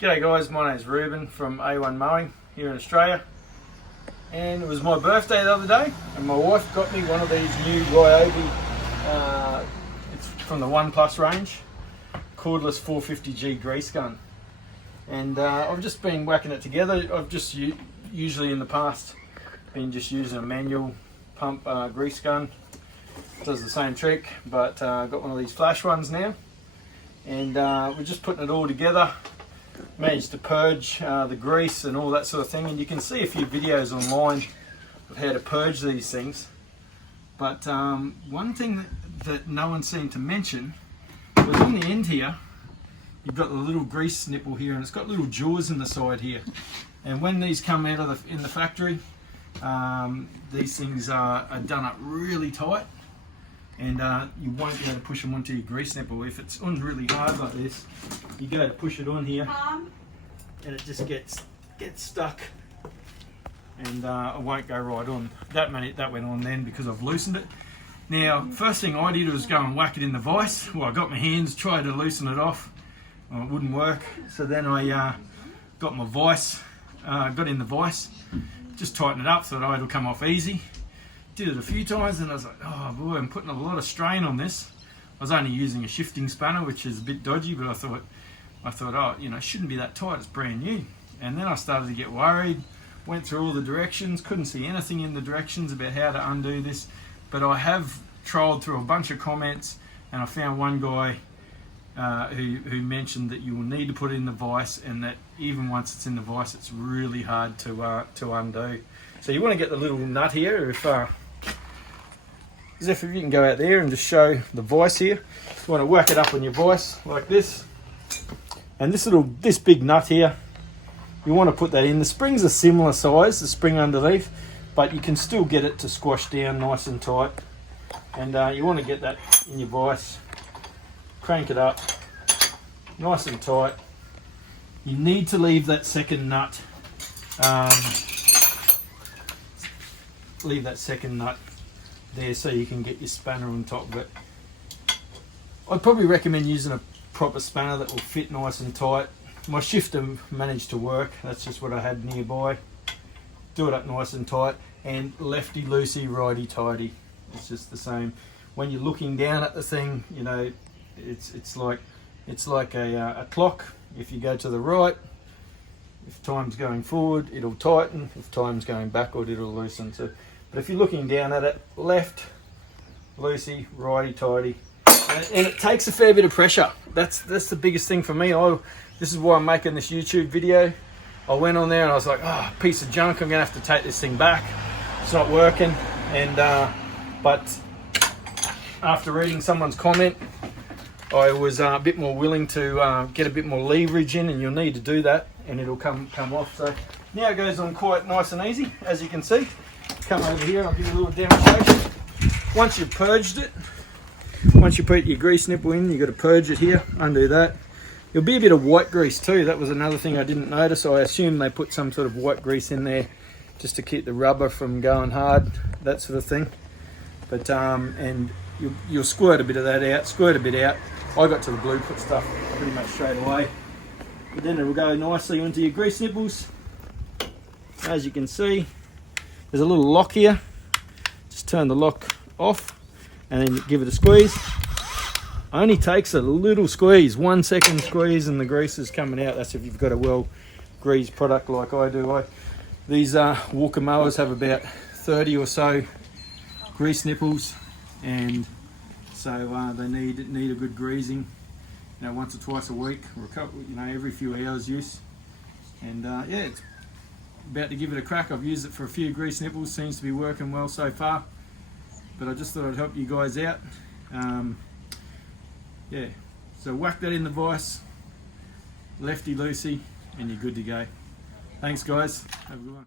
G'day guys, my name's Reuben from A1 Mowing here in Australia, and it was my birthday the other day and my wife got me one of these new Ryobi, it's from the One Plus range, cordless 450G grease gun, and I've just been whacking it together. I've just usually in the past been just using a manual pump grease gun. It does the same trick, but I've got one of these flash ones now, and we're just putting it all together. Managed to purge the grease and all that sort of thing, and you can see a few videos online of how to purge these things, but one thing that no one seemed to mention was on the end here you've got the little grease nipple here, and it's got little jaws in the side here, and when these come out of in the factory, these things are done up really tight, and you won't be able to push them onto your grease nipple. If it's on really hard like this, you go to push it on here and it just gets stuck, and it won't go right on. That went on then because I've loosened it. Now, first thing I did was go and whack it in the vise. Well, I got my hands, tried to loosen it off. Well, it wouldn't work. So then I got my vise, got in the vise, just tightened it up so that it'll come off easy. Did it a few times and I was like, oh boy, I'm putting a lot of strain on this. I was only using a shifting spanner, which is a bit dodgy, but I thought, oh, you know, it shouldn't be that tight, it's brand new. And then I started to get worried, went through all the directions, couldn't see anything in the directions about how to undo this, but I have trolled through a bunch of comments, and I found one guy who mentioned that you will need to put it in the vise, and that even once it's in the vise, it's really hard to undo. So you want to get the little nut here, as if you can go out there and just show the vise here. You want to whack it up on your vise like this, and this big nut here, you want to put that in. The spring's a similar size, the spring underneath, but you can still get it to squash down nice and tight, and you want to get that in your vise, crank it up nice and tight. You need to leave that second nut there so you can get your spanner on top of it. I'd probably recommend using a proper spanner that will fit nice and tight. My shifter managed to work, that's just what I had nearby. Do it up nice and tight, and lefty loosey, righty tighty. It's just the same. When you're looking down at the thing, you know, it's like a clock. If you go to the right, if time's going forward, it'll tighten. If time's going backward, it'll loosen. So, but if you're looking down at it, left loosey, righty tighty, and it takes a fair bit of pressure. That's the biggest thing for me. This is why I'm making this YouTube video. I went on there and I was like, oh, piece of junk. I'm gonna have to take this thing back. It's not working. And but after reading someone's comment, I was a bit more willing to get a bit more leverage in, and you'll need to do that, and it'll come off. So now it goes on quite nice and easy, as you can see. Come over here and I'll give you a little demonstration. Once you've purged it, once you put your grease nipple in, you've got to purge it here, undo that. There'll be a bit of white grease too. That was another thing I didn't notice. I assume they put some sort of white grease in there just to keep the rubber from going hard, that sort of thing. But and you'll squirt a bit of that out, squirt a bit out. I got to the blue put stuff pretty much straight away. But then it will go nicely onto your grease nipples. As you can see, there's a little lock here. Just turn the lock off and then give it a squeeze. Only takes a little squeeze, 1 second squeeze, and the grease is coming out. That's if you've got a well greased product like I do. These Walker mowers have about 30 or so grease nipples, and so they need a good greasing, you know, once or twice a week, or a couple, you know, every few hours use. And yeah, it's about to give it a crack. I've used it for a few grease nipples, seems to be working well so far, but I just thought I'd help you guys out. Yeah, so whack that in the vise, lefty loosey, and you're good to go. Thanks guys, have a good one.